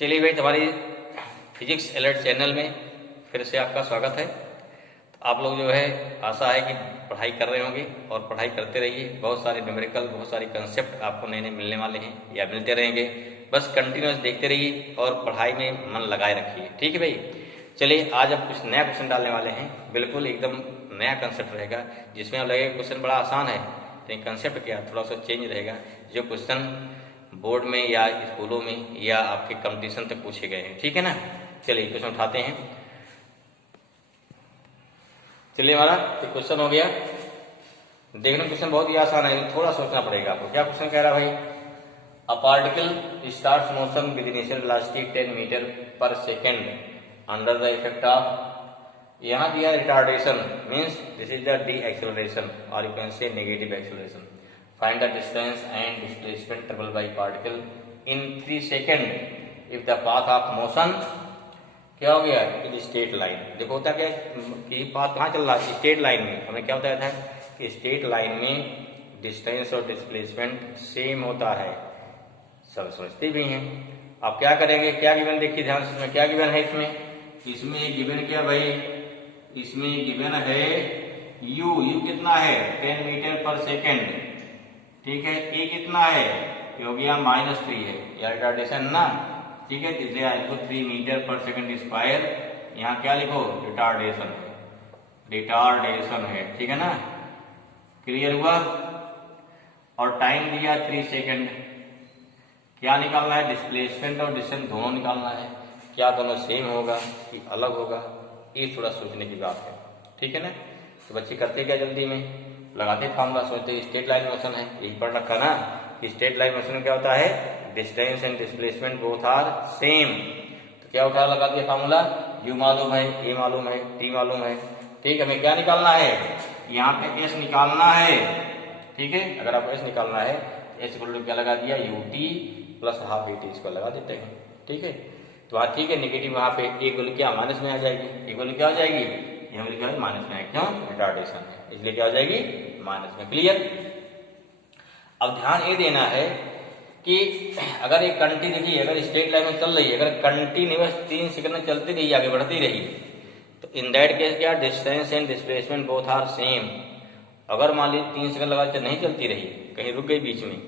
चलिए भाई, तुम्हारी फिजिक्स अलर्ट चैनल में फिर से आपका स्वागत है। तो आप लोग जो है, आशा है कि पढ़ाई कर रहे होंगे और पढ़ाई करते रहिए। बहुत सारे न्यूमेरिकल, बहुत सारे कंसेप्ट आपको नए नए मिलने वाले हैं या मिलते रहेंगे। बस कंटिन्यूस देखते रहिए और पढ़ाई में मन लगाए रखिए, ठीक है भाई। चलिए, आज अब कुछ नया क्वेश्चन डालने वाले हैं। बिल्कुल एकदम नया कंसेप्ट रहेगा, जिसमें अब लगेगा क्वेश्चन बड़ा आसान है, लेकिन कंसेप्ट क्या थोड़ा सा चेंज रहेगा। जो क्वेश्चन बोर्ड में या स्कूलों में या आपके कंपटीशन तक पूछे गए हैं, ठीक है ना। चलिए क्वेश्चन उठाते हैं। चलिए, हमारा क्वेश्चन हो गया। देखना क्वेश्चन बहुत ही आसान है, थोड़ा सोचना पड़ेगा आपको। क्या क्वेश्चन कह रहा है भाई? A particle starts motion with initial velocity 10 metre पर second under the effect of, यहाँ दिया retardation, means this is the deceleration और you can say negative acceleration. Find the distance and displacement traveled by particle in 3 seconds if the path of motion क्या हो गया? In straight line. देखो होता क्या कि पाथ कहाँ चल रहा है? स्ट्रेट लाइन में। हमने क्या बताया था कि स्ट्रेट लाइन में डिस्टेंस और डिस्प्लेसमेंट सेम होता है, सब समझते भी हैं। आप क्या करेंगे? क्या गिवन देखिए ध्यान से, इसमें क्या गिवन है? इसमें गिवन क्या भाई? इसमें गिवन है u कितना है? 10 मीटर पर सेकेंड, ठीक है। ए कितना है? ये हो गया -3 है, या रिटार्डेशन ना, ठीक है। इसलिए आपको 3 मीटर पर सेकंड स्क्वायर, यहाँ क्या लिखो? रिटार्डेशन है, रिटार्डेशन है, ठीक है ना। क्लियर हुआ? और टाइम दिया 3 सेकंड। क्या निकालना है? डिस्प्लेसमेंट और डिस्टेंस दोनों निकालना है। क्या दोनों सेम होगा कि अलग होगा? ये थोड़ा सोचने की बात है, ठीक है ना। तो बच्चे करते क्या जल्दी में? लगाते फॉर्मूला, सोचते स्ट्रेट लाइन मोशन है, यही पढ़ रखा ना कि स्ट्रेट लाइन मोशन में क्या होता है? Distance and displacement both are same. तो क्या उठा लगा दिया फॉर्मूला? u मालूम है, a मालूम है, t मालूम है, ठीक है। हमें क्या निकालना है? यहाँ पे s निकालना है, ठीक है। अगर आपको s निकालना है, s को क्या लगा दिया? ut प्लस हाफ at इसको लगा देते हैं, ठीक है। तो वहाँ ठीक है, नेगेटिव वहाँ पे एक वैल्यू क्या माइनस में आ जाएगी, एक वैल्यू क्या हो जाएगी? यहाँ लिखा है माइनस में है, क्यों? रिटार्डेशन है, इसलिए क्या हो जाएगी? माइनस में। क्लियर? अब ध्यान ये देना है कि अगर एक देखिए, अगर स्ट्रेट लाइन में चल रही है, अगर कंटिन्यूअस 3 सेकंड में चलती रही, आगे बढ़ती रही, तो इन दैट केस क्या? Distance and displacement both are same. अगर मान लीजिए 3 सेकंड लगातार नहीं चलती रही, कहीं रुक गई बीच में,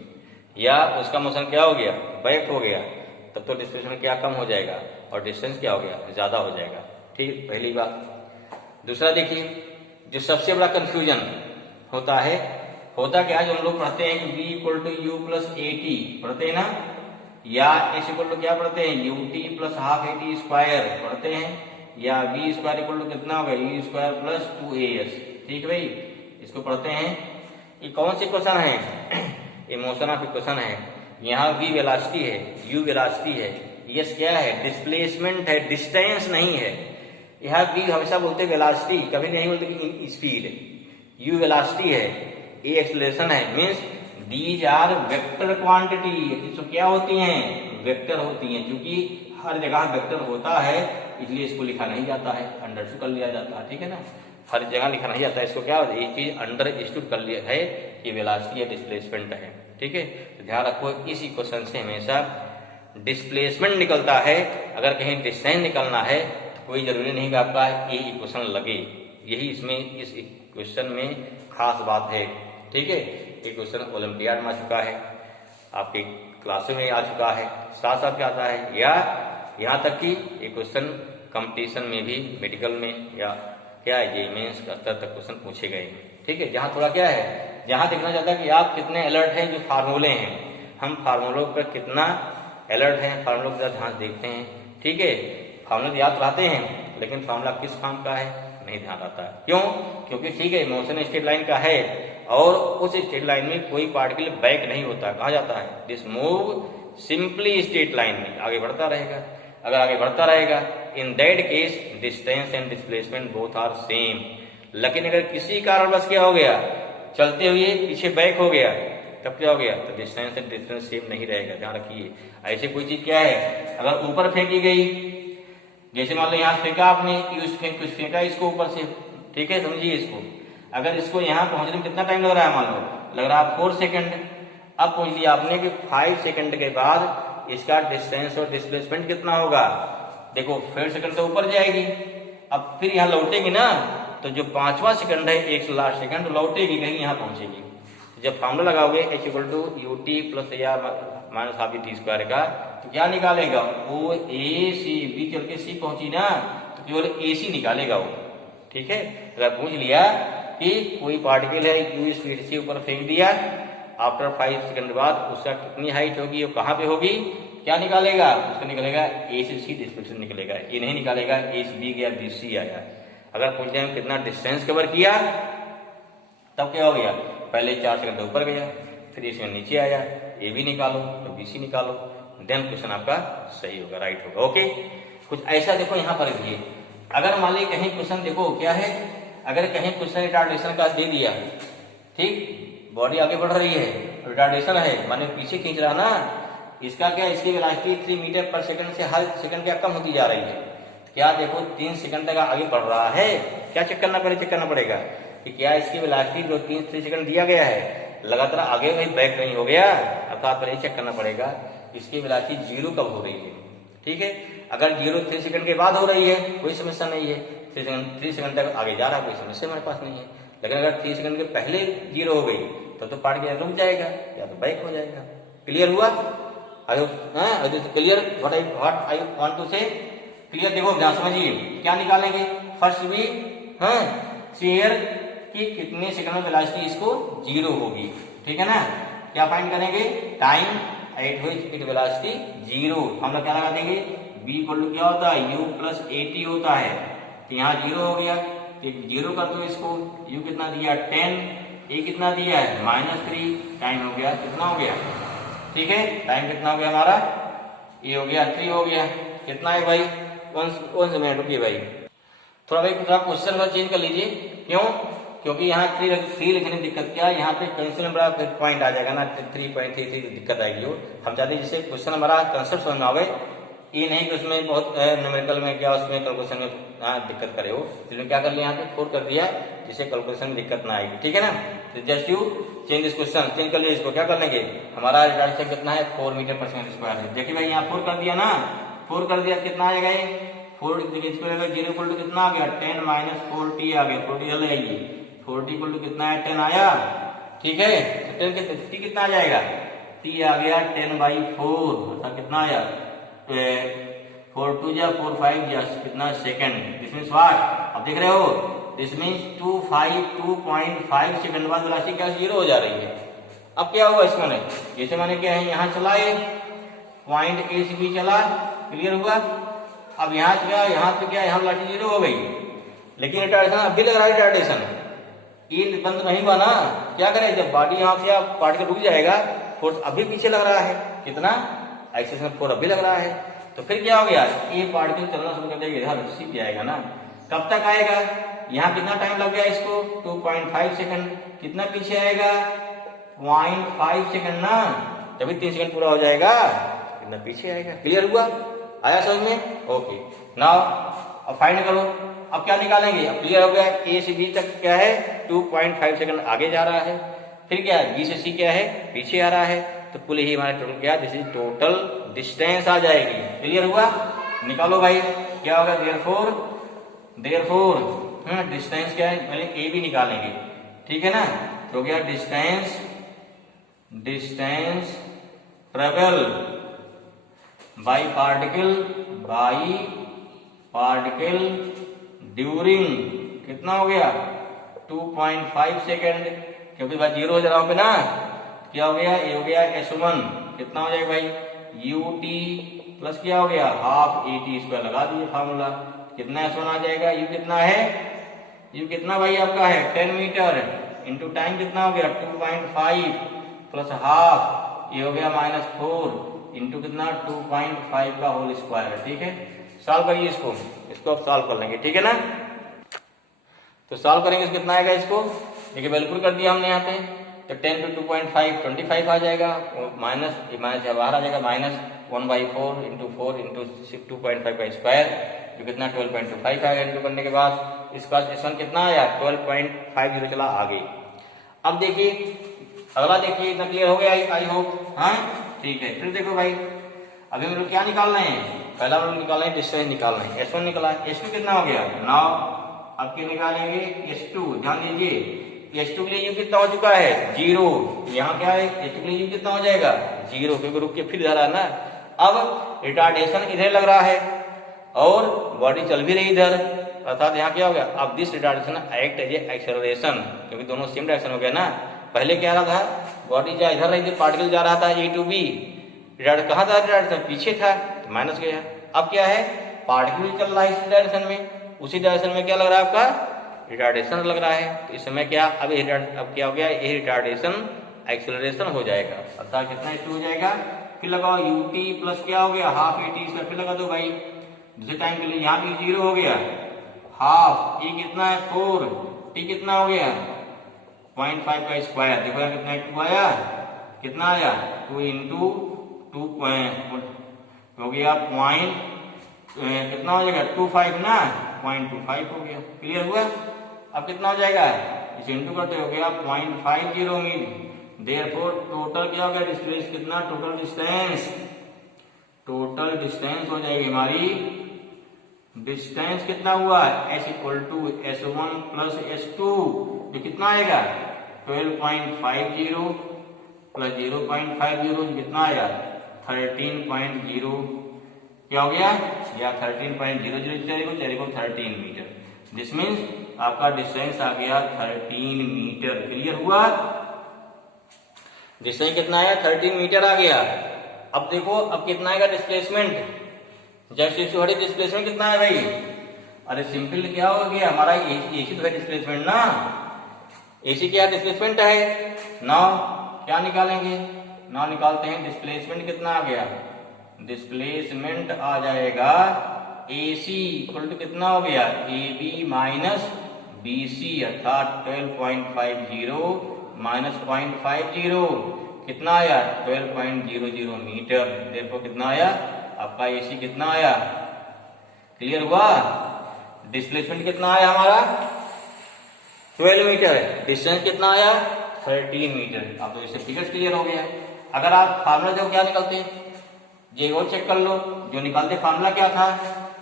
या उसका मोशन क्या हो गया? बैक हो गया, तब तो डिस्प्लेसमेंट क्या? कम हो जाएगा, और डिस्टेंस क्या हो गया? ज्यादा हो जाएगा, ठीक। पहली बात। दूसरा देखिए, जो सबसे बड़ा कंफ्यूजन होता है, होता क्या है? जो हम लोग पढ़ते हैं कि v = u + at पढ़ते हैं ना, या s = क्या पढ़ते हैं? ut + हाफ at स्क्वायर पढ़ते हैं, या v स्क्वायर = कितना होगा? u स्क्वायर + 2as, ठीक है भाई, इसको पढ़ते हैं। ये कौन से क्वेश्चन है? ये मोशन ऑफ इक्वेशन है। यहाँ v वेलोसिटी है, u वेलोसिटी है, s क्या है? डिस्प्लेसमेंट है, डिस्टेंस नहीं है। यहाँ v हमेशा बोलते वेलोसिटी, कभी नहीं बोलते स्पीड। u वेलोसिटी है, a एक्सेलरेशन है, means these are vector quantity. तो क्या होती हैं? वेक्टर होती हैं। क्योंकि हर जगह वेक्टर होता है, इसलिए इसको लिखा नहीं जाता है, अंडरस्टूड कर लिया जाता है, ठीक है ना। हर जगह लिखा नहीं जाता है, इसको क्या ये चीज अंडरस्टूड कर लिया है कि वेलोसिटी या डिस्प्लेसमेंट है, ठीक है। तो ध्यान रखो, इसी क्वेश्चन से हमेशा डिस्प्लेसमेंट निकलता है। अगर कहीं डिस्टेंस निकलना है, कोई जरूरी नहीं कि आपका ये इक्वेशन लगे। यही इसमें इस क्वेश्चन में खास बात है, ठीक है। ये क्वेश्चन ओलंपियाड में आ चुका है, आपके क्लासों में आ चुका है, साथ साथ क्या आता है, या यहाँ तक कि ये क्वेश्चन कंपटीशन में भी, मेडिकल में या क्या है, ये मेंस का स्तर तक क्वेश्चन पूछे गए हैं, ठीक है। जहाँ थोड़ा क्या है, जहाँ देखना चाहता है कि आप कितने अलर्ट हैं। जो फार्मूले हैं, हम फार्मूलों पर कितना अलर्ट हैं, फार्मूलों का ध्यान देखते हैं, ठीक है। फार्मूला याद रहते हैं, लेकिन फार्मूला किस फॉर्म का है नहीं ध्यान रहता है। क्यों? क्योंकि ठीक है, मोशन स्ट्रेट लाइन का है, और उस स्ट्रेट लाइन में कोई पार्टिकल बैक नहीं होता। कहा जाता है this move simply straight line में, आगे बढ़ता रहेगा। अगर आगे बढ़ता रहेगा, in that case distance and displacement both are same. लेकिन अगर किसी कारणवश क्या हो गया, चलते हुए पीछे बैक हो गया, तब क्या हो गया? तो डिस्टेंस एंड डिस्टेंस सेम नहीं रहेगा, ध्यान रखिए। ऐसे कोई चीज क्या है, अगर ऊपर फेंकी गई, जैसे मान लो यहाँ फेंका आपने, कुछ फेंका इसको ऊपर से, ठीक है, समझिए इसको। अगर इसको यहाँ पहुंचने में कितना टाइम लग रहा है? मान लो लग रहा है 4 सेकंड। अब पहुंच लिया आपने कि 5 सेकंड के बाद इसका डिस्टेंस और डिस्प्लेसमेंट कितना होगा। देखो फील्ड सेकंड तो ऊपर जाएगी, अब फिर यहाँ लौटेगी ना, तो जो 5वां सेकंड है एक लास्ट सेकंड लौटेगी कहीं यहाँ पहुंचेगी। तो जब फॉर्मूला लगाओगे h equal to u t plus या माइनस हाफ टी स्क्वायर का, तो क्या निकालेगा वो ए सी बी चल के सी पहुंची ना, तो केवल ए सी निकालेगा वो। ठीक है, अगर पूछ लिया कि कोई पार्टिकल है यू स्पीड से ऊपर फेंक दिया, आफ्टर 5 सेकंड बाद उसका कितनी हाइट होगी, वो कहाँ पे होगी, क्या निकालेगा, उसका निकलेगा ए से सी डिस्प्लेसमेंट निकलेगा, ये नहीं निकालेगा ए से बी गया बी सी आया। अगर पूछ लिया कितना डिस्टेंस कवर किया, तब क्या हो गया, पहले 4 सेकंड ऊपर गया, फिर इसमें नीचे आया, ए बी निकालो तो बी सी निकालो, देन क्वेश्चन आपका सही होगा, राइट होगा। ओके, कुछ ऐसा देखो यहाँ पर भी, अगर मान लीजिए कहीं क्वेश्चन देखो क्या है, अगर कहीं क्वेश्चन रिटार्डेशन का दे दिया, ठीक, बॉडी आगे बढ़ रही है, रिटार्डेशन है माने पीछे खींच रहा ना, इसका क्या, इसकी वेलोसिटी 3 मीटर पर सेकंड से हर सेकंड क्या कम होती जा रही है। क्या देखो 3 सेकंड तक आगे बढ़ रहा है, क्या चेक करना पड़ेगा कि क्या इसकी वेलोसिटी जो 3 सेकंड दिया गया है लगातार आगे वही बैक नहीं हो गया, अर्थात पर चेक करना पड़ेगा इसकी वेलोसिटी 0 कब हो रही है। ठीक है, अगर 0 3 सेकंड के बाद हो रही है कोई समस्या नहीं है, 3 सेकंड तक आगे जा रहा है कोई समस्या हमारे पास नहीं है, लेकिन अगर 3 सेकंड के पहले 0 हो गई तो पार्टिकल रुक जाएगा या तो बैक हो जाएगा। क्लियर हुआ, clear, what I want to say, clear. देखो ध्यान समझिए, क्या निकालेंगे, फर्स्ट भी शेयर कि कितने सेकंड में वेलोसिटी इसको 0 होगी। ठीक है ना, क्या फाइंड करेंगे, time at which it velocity 0, हम लोग क्या लगा देंगे, b इक्वल टू क्या होता है, u प्लस at होता है, तो यहाँ 0 हो गया, तो 0 कर दो इसको, u कितना दिया 10, a कितना दिया है -3, टाइम हो गया कितना हो गया, ठीक है, टाइम कितना हो गया हमारा, ये हो गया 3 हो गया, कितना है भाई 1 मिनट, रुकिए भाई थोड़ा क्वेश्चन का चेंज कर लीजिए, क्यों, क्योंकि यहाँ 3 लिखने में दिक्कत क्या है, यहाँ पे कैंसिल बड़ा पॉइंट आ जाएगा ना, 3.33 दिक्कत आएगी वो, हम चाहते हैं जिससे क्वेश्चन हमारा कंसेप्ट समझ में आवे, ये नहीं कि उसमें बहुत न्यूमेरिकल में क्या उसमें कैलकुलेशन में दिक्कत करे हो, इसलिए क्या कर लिया यहाँ पे 4 कर दिया जिससे कैलकुलेशन में दिक्कत ना आएगी। ठीक है ना, तो just you change this question, change कर लिया इसको, क्या कर लेंगे, हमारा रिटार्डेशन कितना है 4 मीटर पर सेकंड स्क्वायर है। देखिए भाई यहाँ 4 कर दिया ना, 4 कर दिया कितना आएगा ये 4 स्क्वायर, 0 इक्वल टू कितना आ गया 10 माइनस 4t आ गया, 40 हल आएगी, 40 इक्वल टू कितना है 10 आया। ठीक है, तो 10 के t कितना आ जाएगा, t आ गया 10/4, अर्थात कितना आया 4 2 जा 4 5 जा कितना सेकंड, दिस मींस व्हाट, अब देख रहे हो, दिस मींस 2.5 सेकंड बाद वेलोसिटी क्या 0 हो जा रही है। अब क्या हुआ इसमें, जैसे मैंने क्या है यहाँ चलाए पॉइंट ए से बी चला, क्लियर हुआ, अब यहाँ से क्या, यहाँ पे क्या, यहाँ वेलोसिटी 0 हो गई, लेकिन रिटार्डेशन अभी लग रहा है, रिटार्डेशन ये बंद नहीं हुआ ना, क्या करें, जब बॉडी यहाँ से आप पार्टिकल रुक जाएगा, फोर्स अभी पीछे लग रहा है, कितना एक्सेलरेशन 4 अभी लग रहा है, तो फिर क्या हो गया, ये पार्टिकल चलना शुरू कर देगा, इधर सीप जाएगा ना, कब तक आएगा, यहाँ कितना टाइम लग गया इसको 2.5 सेकंड, कितना पीछे आएगा 0.5 सेकंड ना, जब 3 सेकंड पूरा हो जाएगा कितना पीछे आएगा। क्लियर हुआ, आया समझ में, ओके। नाउ अब फाइंड करो, अब क्या निकालेंगे, अब क्लियर हो गया, ए से बी तक क्या है 2.5 सेकंड आगे जा रहा है, फिर क्या है बी से सी क्या है पीछे आ रहा है, तो कुल ही हमारे टोटल क्या, दिस इज टोटल डिस्टेंस आ जाएगी। क्लियर हुआ, निकालो भाई, क्या होगा, देयरफॉर डिस्टेंस क्या है, पहले ए बी निकालेंगे, ठीक है ना, तो क्या distance travel by particle during कितना हो गया 2.5 सेकेंड, क्योंकि भाई 0 हो जा रहा हूं पे ना, क्या हो गया, ये हो गया S1, कितना हो जाएगा भाई ut प्लस क्या हो गया हाफ at स्क्वायर, लगा दिए फार्मूला, कितना S1 आ जाएगा, u कितना है, u कितना भाई आपका है 10 मीटर, इंटू टाइम कितना हो गया 2.5 प्लस हाफ, ये हो गया -4 इंटू कितना 2.5 का होल स्क्वायर। ठीक है, सॉल्व करिए इसको अब सॉल्व कर लेंगे, ठीक है ना, तो सॉल्व करेंगे इसको कितना आएगा, इसको देखिए बिल्कुल कर दिया हमने यहाँ पे, तो 10 to 2.5 25 आ जाएगा, माइनस बाहर आ जाएगा, -1/4 इंटू 4 इंटू 2.5 का स्क्वायर, जो कितना 12.25 आएगा, इंटू करने के बाद इसका S1 कितना आया 12.50 चला आगे। अब देखिए अगला, देखिए इतना क्लियर हो गया आई होप, हाँ ठीक है। फिर देखो भाई अभी हम लोग क्या निकाल रहे हैं, पहला हम लोग निकाल रहे हैं डिस्टेंस निकाल रहे हैं। S1 निकाला, S2 कितना हो गया 9, अब क्या निकालेंगे S2, ध्यान दीजिए S2 के लिए U कितना हो चुका है 0, यहाँ क्या है S2 के लिए U कितना हो जाएगा 0, क्योंकि रुक के फिर इधर आना। अब रिटार्डेशन इधर लग रहा है और बॉडी चल भी रही इधर, अर्थात यहाँ क्या हो गया, अब this retardation act as a acceleration, क्योंकि दोनों सेम डायरेक्शन हो गया ना। पहले क्या रहा था, बॉडी जा इधर रही थी, पार्टिकल जा रहा था A to B, कहाँ था रिटार्डेशन पीछे था तो माइनस गया। अब क्या है, पार्टिकल चल रहा है इस डायरेक्शन में, उसी डायरेक्शन में क्या लग रहा है आपका रिटार्डेशन लग रहा है, तो इस समय क्या अब क्या हो गया, ये रिटार्डेशन एक्सेलरेशन हो जाएगा, अर्थात कितना S2 हो जाएगा। फिर लगाओ ut प्लस क्या हो गया हाफ AT, इसका फिर लगा दो भाई, दूसरे टाइम के लिए यहाँ भी 0 हो गया, हाफ E कितना है 4, T कितना हो गया 0.5 का स्क्वायर, देखो यहाँ कितना 2 आया, कितना आया 2 इंटू 2 हो गया पॉइंट, कितना हो जाएगा 25 ना, 0.25 हो गया, क्लियर हुआ। अब कितना हो जाएगा, इसे इंटू करते हो गया 0.50 मीटर, देयरफॉर टोटल क्या हो गया डिस्टेंस कितना, टोटल डिस्टेंस हो जाएगी हमारी, डिस्टेंस कितना हुआ S equal to S1 plus S2, जो कितना आएगा 12.50 प्लस 0.50 कितना आएगा 13.0, क्या हो गया या 13.00 13 मीटर, दिस मीन्स आपका डिस्टेंस आ गया 13 मीटर, क्लियर हुआ। डिस्टेंस कितना आया 13 मीटर आ गया। अब देखो अब कितना आएगा डिस्प्लेसमेंट, जस्ट डिस्प्लेसमेंट कितना है भाई, अरे सिंपल क्या हो गया हमारा AC तो है डिस्प्लेसमेंट ना, AC क्या डिस्प्लेसमेंट है, नाउ क्या निकालेंगे, नाउ निकालते हैं डिस्प्लेसमेंट कितना आ गया, डिस्प्लेसमेंट आ जाएगा AC इक्वल टू कितना हो गया AB माइनस BC, अर्थात 12.50 माइनस 0.50 कितना आया 12.00 मीटर, देखो कितना आया आपका AC कितना आया, क्लियर हुआ। डिस्प्लेसमेंट कितना आया हमारा 12 मीटर है, डिस्टेंस कितना आया 13 मीटर। अब तो इससे फिगर क्लियर हो गया। अगर आप फार्मूला जो क्या निकलते ये वो चेक कर लो, जो निकलते फार्मूला क्या था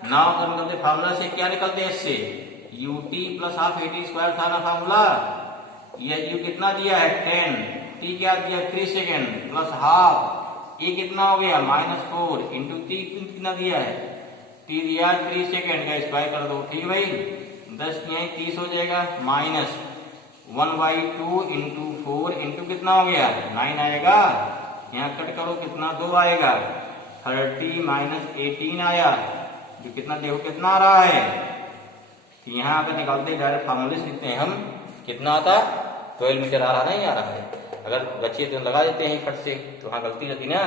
ना, अगर निकलते फार्मूला से क्या निकलते हैं इससे ut plus half AT square था ना फार्मूला, ये u कितना दिया है 10, t क्या दिया 3 सेकेंड प्लस हाफ ए कितना हो गया -4 इंटू टी कितना दिया है, टी दिया 3 सेकेंड का स्क्वायर कर दो, ठीक है भाई 10 यहीं 30 हो जाएगा, माइनस 1/2 इंटू 4 इंटू कितना हो गया 9 आएगा, यहाँ कट करो कितना 2 आएगा, 30 माइनस 18 आया, जो कितना देखो कितना आ रहा है, तो यहाँ अगर निकालते डायरेक्ट फार्मूले से लिखते हैं हम, कितना आता 12 मीटर आ रहा नहीं आ रहा है। अगर बच्चे तो लगा देते हैं फट से तो वहाँ गलती रहती ना,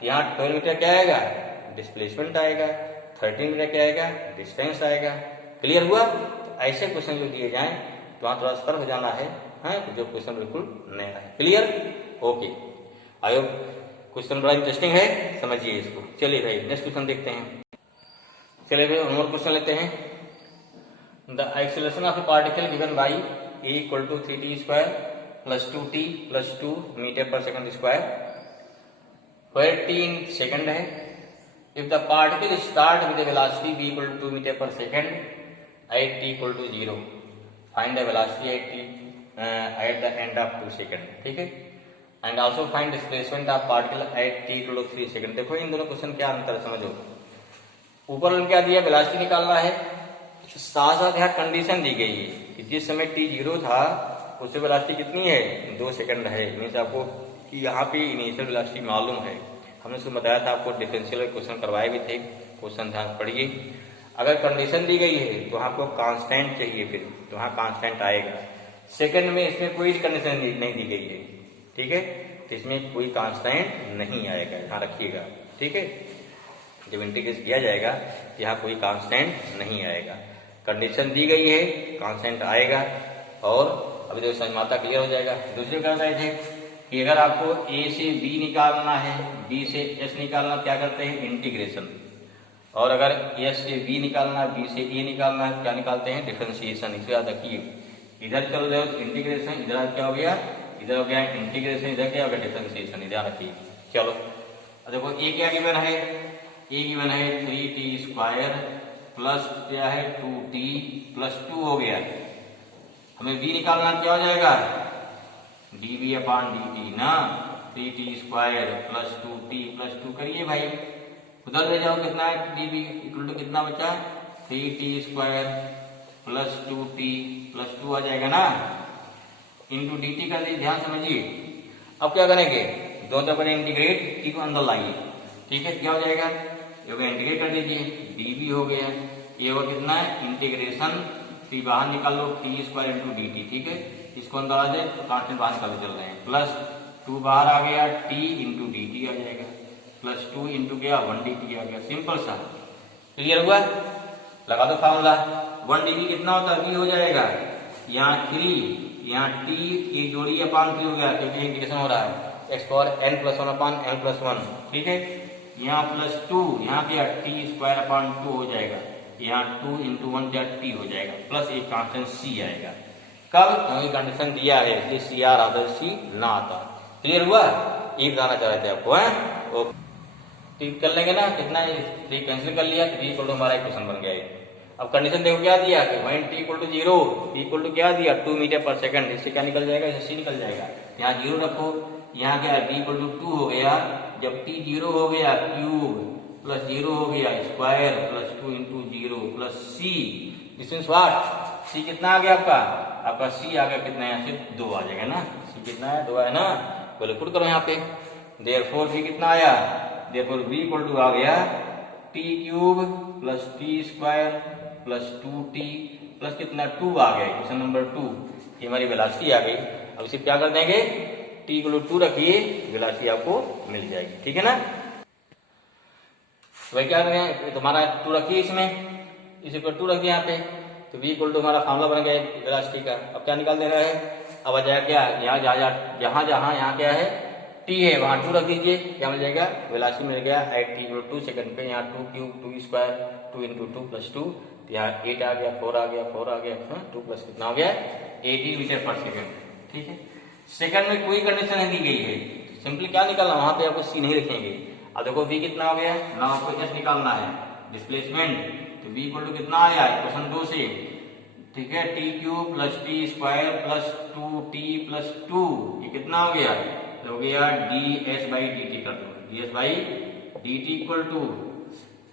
तो यहाँ 12 मीटर क्या आएगा डिस्प्लेसमेंट आएगा, 13 मीटर क्या आएगा डिस्टेंस आएगा, क्लियर हुआ। तो ऐसे क्वेश्चन जो दिए जाएं तो वहाँ थोड़ा सतर्क हो जाना है, जो क्वेश्चन बिल्कुल नया है, clear okay. I hope question बड़ा इंटरेस्टिंग है, समझिए इसको। चलिए भाई नेक्स्ट क्वेश्चन देखते हैं। चलिए भाई हम और क्वेश्चन लेते हैं। The acceleration of a particle given by A equal to 3t square plus 2t plus 2 metre पर second square, where t in second है। If the particle start with a velocity v equal to 2 meter per second at t equal to 0, find the velocity at the end of 2 second, ठीक है। And also find displacement of particle at t equal to 3 second। देखो इन दोनों question क्या अंतर समझो, ऊपर उन्होंने क्या दिया वेलोसिटी निकालना है, साथ साथ यहाँ कंडीशन दी गई है कि जिस समय t 0 था उससे वेलोसिटी कितनी है 2 सेकंड है, मीन्स आपको कि यहाँ पे इनिशियल वेलोसिटी मालूम है। हमने उसको बताया था, आपको डिफरेंशियल क्वेश्चन करवाए भी थे, क्वेश्चन ध्यान पढ़िए। अगर कंडीशन दी गई है तो आपको कांस्टेंट चाहिए, फिर तो वहाँ कांस्टेंट आएगा। सेकंड में इसमें कोई कंडीशन नहीं दी गई है, ठीक है, तो इसमें कोई कांस्टेंट नहीं आएगा, ध्यान रखिएगा, ठीक है। जब इंटीग्रेट किया जाएगा तो यहाँ कोई कांस्टेंट नहीं आएगा, कंडीशन दी गई है कांस्टेंट आएगा। और अभी देखो समझाता क्लियर हो जाएगा। दूसरे क्या बताए थे कि अगर आपको A से B निकालना है, B से S निकालना, क्या करते हैं इंटीग्रेशन, और अगर S से B निकालना है, B से A निकालना है, क्या निकालते हैं डिफरेंशिएशन। इसे याद रखिए, इधर चल रहे हो इंटीग्रेशन, इधर क्या हो गया, इधर हो गया इंटीग्रेशन, इधर क्या हो गया डिफरेंशिएशन, ध्यान रखिए। चलो अब देखो ए क्या गिवन है, ए गिवन है 3t² प्लस क्या है 2t प्लस 2 हो गया। हमें v निकालना, क्या हो जाएगा dv/dt ना, 3t² प्लस 2t प्लस 2 करिए भाई, उधर ले जाओ, कितना है dv इक्वल टू कितना बचा 3t² प्लस 2t प्लस 2 आ जाएगा ना, इंटू dt कर दीजिए, ध्यान समझिए। अब क्या करेंगे, दोनों तरफ इंटीग्रेट, t को अंदर लाइए, ठीक है, क्या हो जाएगा, ये इंटीग्रेट कर दीजिए, dv हो गया, ये होगा कितना है इंटीग्रेशन, t बाहर निकाल लो t² इंटू dt, ठीक है, इसको अंदर आ जाए तो कांस्टेंट बाहर निकालते चल रहे हैं, प्लस 2 बाहर आ गया t इंटू dt आ जाएगा, प्लस 2 इंटू गया 1 dt आ गया, सिंपल सा, क्लियर हुआ। लगा दो फार्मूला, 1 dv कितना होता है, v हो जाएगा, यहाँ 3, यहाँ t की जोड़ी अपान 3 हो गया क्योंकि इंटीग्रेशन हो रहा है, x⁴n+1/n+1, ठीक है, यहाँ प्लस 2, यहाँ क्या t²/2 हो जाएगा, यहाँ 2 इंटू 1 क्या t हो जाएगा, प्लस एक कांस्टेंट c आएगा। कब, क्योंकि कंडीशन दिया है इसलिए सी आर आता, सी ना आता। क्लियर हुआ, ये बताना चाह रहे थे आपको, है ओके, ठीक कर लेंगे ना, कितना है 3 कैंसिल कर लिया, 3 इक्वल टू हमारा इक्वेशन बन गया। अब कंडीशन देखो क्या दिया कि when t equal to 0, t equal to क्या दिया 2 मीटर पर सेकंड, इससे क्या निकल जाएगा, इससे c निकल जाएगा, यहाँ 0 रखो, यहाँ क्या d इक्वल टू 2 हो गया, जब t 0 हो गया क्यूब प्लस 0 हो गया square plus 2 into 0 plus c, this means what, c कितना आ गया आपका c आ गया कितना, यहाँ से 2 आ जाएगा ना, c कितना है 2 है ना, बोले पुट करो यहाँ पे, देयरफॉर v कितना आया, देयरफॉर v इक्वल टू आ गया t³ plus t² plus 2t plus कितना 2 आ गया, क्वेश्चन नंबर 2, ये हमारी वेलोसिटी आ गई। अब इसे क्या कर देंगे, t इक्वल टू 2 रखिए, वेलोसिटी आपको मिल जाएगी, ठीक है ना। तो भाई क्या करें, तुम्हारा 2 रखिए, इसमें इस इक्वल 2 रखिए यहाँ पे, तो v इक्वल टू हमारा फार्मूला बन गया वेलोसिटी का। अब क्या निकाल दे रहा है, अब आ जाएगा क्या, यहाँ जहाँ यहाँ क्या है t है वहां 2 रख दीजिए, क्या मिल जाएगा, वेलोसिटी मिल गया एट t इक्वल 2 सेकंड पे, यहाँ 2³ 2² 2 इंटू 2 प्लस 2, यहाँ 8 आ गया, 4 आ गया, 4 आ गया, 2 प्लस कितना हो गया 80 मीटर पर सेकंड, ठीक है। सेकंड में कोई कंडीशन नहीं दी गई है, सिंपली क्या निकालना, वहां पे आपको c नहीं रखेंगे। अब देखो v कितना हो गया, ना आपको s निकालना है, डिस्प्लेसमेंट, तो v इक्वल टू कितना आया क्वेश्चन 2 से, ठीक है, t³ plus t² plus 2t plus 2, ये कितना हो गया, हो गया ds/dt कर दो, ds/dt equal to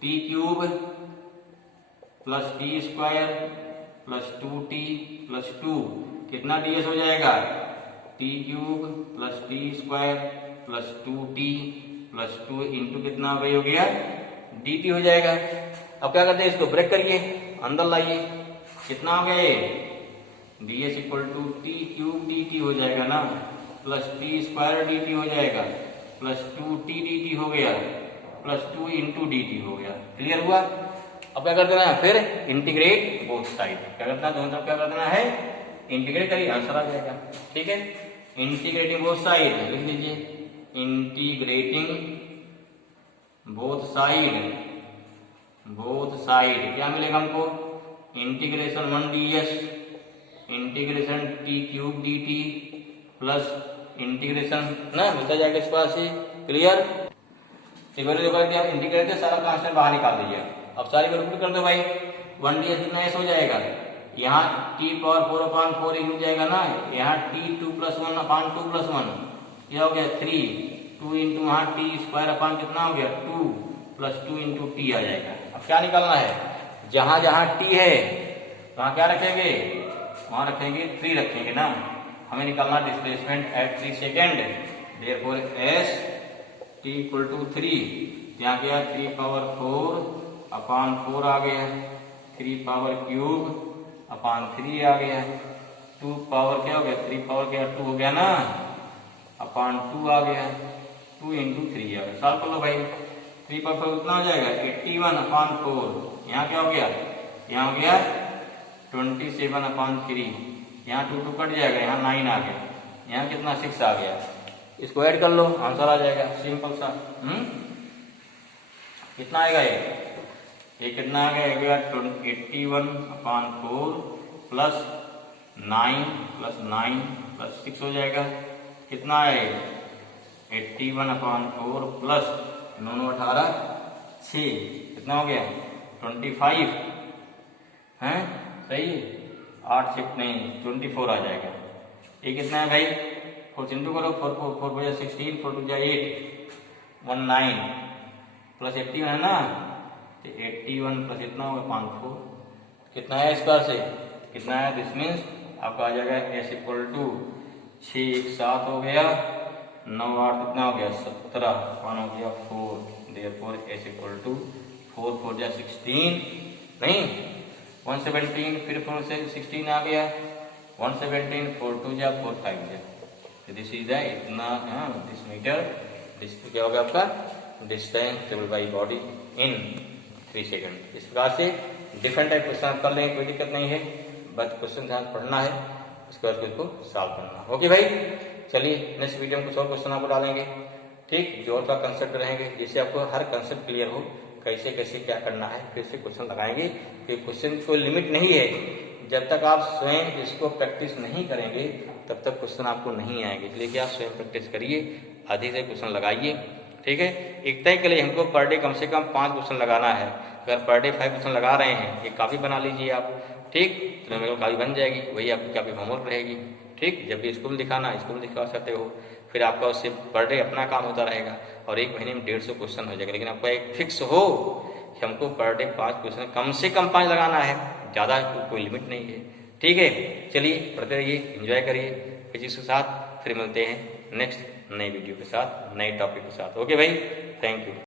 t³ plus t² plus 2t plus 2, कितना ds हो जाएगा, t³ plus t² plus 2t plus 2 into कितना हो गया dt हो जाएगा। अब क्या करते हैं, इसको ब्रेक करिए, अंदर लाइए, कितना हो गया ये ds equal to t³ dt हो जाएगा ना, प्लस t² dt हो जाएगा, प्लस 2t dt हो गया, प्लस 2 इंटू dt हो गया। क्लियर हुआ। अब क्या कर देना है, फिर इंटीग्रेट बोथ साइड, क्या करना है, दोनों तरफ क्या कर देना है, इंटीग्रेट करिए, आंसर आ जाएगा, ठीक है। इंटीग्रेटिंग बोथ साइड लिख लीजिए, इंटीग्रेटिंग बोथ साइड क्या मिलेगा हमको, integration 1 ds integration t³ dt plus integration ना मिलता जाएगा इस पास से। क्लियर, इंटीग्रेट सारा कांस्टेंट बाहर निकाल दीजिए। अब सारी वैल्यू कर दो भाई, 1 ds कितना s हो जाएगा, यहाँ t⁴/4 हो जाएगा ना, यहाँ t2 + 1/2 + 1 क्या हो गया 3, 2 इंटू यहाँ t² कितना हो गया 2 प्लस 2 इंटू t आ जाएगा। अब क्या निकालना है, जहां जहां t है वहां क्या रखेंगे, वहां रखेंगे 3 रखेंगे ना, हमें निकालना displacement at 3 second, therefore s t equal to 3, यहाँ गया 3⁴/4 आ गया, 3⁵/3 आ गया, 2 पावर क्या हो गया 3 पावर क्या 2 हो गया ना, अपान 2 आ गया, 2 इंटू 3 आ गया। सॉल्व कर लो भाई, 3⁴ कितना हो जाएगा 81/4, यहाँ क्या हो गया, यहाँ हो गया 27/3, यहाँ 2 2 कट जाएगा, यहाँ 9 आ गया, यहाँ कितना 6 आ गया, इसको ऐड कर लो आंसर आ जाएगा, सिंपल सा। कितना आएगा ये कितना आ गया 81/4 प्लस 9 प्लस 6 हो जाएगा, कितना है 81/4 प्लस 9 18 6 कितना हो गया 25 हैं सही है 8 6 नहीं 24 आ जाएगा। ये कितना है भाई 4 इंटू करो 4 4 4 बजे 16 4 2 8 19 प्लस 81 है ना तो 81 प्लस इतना होगा 54 कितना है स्क्वायर से कितना है दिस मीन्स आपका आ जाएगा एस इक्वल टू 6 1 7 हो गया 9 8 कितना हो गया 17 1 हो गया 4 देयरफॉर एस इक्वल टू 4 4 जा 16 नहीं 117 फिर 4 से 16 आ गया 117 4 2 जा 4 5 जा तो दिस इज इतना दिस मीटर दिस क्या होगा आपका distance travel by body in 3 second. इस प्रकार से डिफरेंट टाइप क्वेश्चन कर लेंगे कोई दिक्कत नहीं है बट क्वेश्चन ध्यान पढ़ना है उसके बाद उसको सॉल्व करना। ओके भाई चलिए नेक्स्ट वीडियो में कुछ और क्वेश्चन आपको डालेंगे ठीक जो और का कंसेप्ट रहेंगे जिससे आपको हर कंसेप्ट क्लियर हो कैसे कैसे क्या करना है फिर से क्वेश्चन लगाएंगे कि क्वेश्चन कोई लिमिट नहीं है जब तक आप स्वयं इसको प्रैक्टिस नहीं करेंगे तब तक क्वेश्चन आपको नहीं आएंगे इसलिए कि आप स्वयं प्रैक्टिस करिए आधे से क्वेश्चन लगाइए ठीक है। एक तय के लिए हमको पर डे कम से कम 5 क्वेश्चन लगाना है अगर पर डे 5 क्वेश्चन लगा रहे हैं एक काफ़ी बना लीजिए आप ठीक तो मेरे को काफ़ी बन जाएगी वही आपकी काफ़ी होमवर्क रहेगी ठीक जब भी स्कूल दिखाना स्कूल दिखा सकते हो फिर आपका उससे पर डे अपना काम होता रहेगा और एक महीने में 150 क्वेश्चन हो जाएगा लेकिन आपका एक फिक्स हो कि हमको पर डे 5 क्वेश्चन कम से कम 5 लगाना है ज़्यादा कोई लिमिट नहीं है ठीक है। चलिए पढ़ते रहिए एंजॉय करिए फिजिक्स के साथ फिर मिलते हैं नेक्स्ट नई वीडियो के साथ नए टॉपिक के साथ। ओके भाई थैंक यू।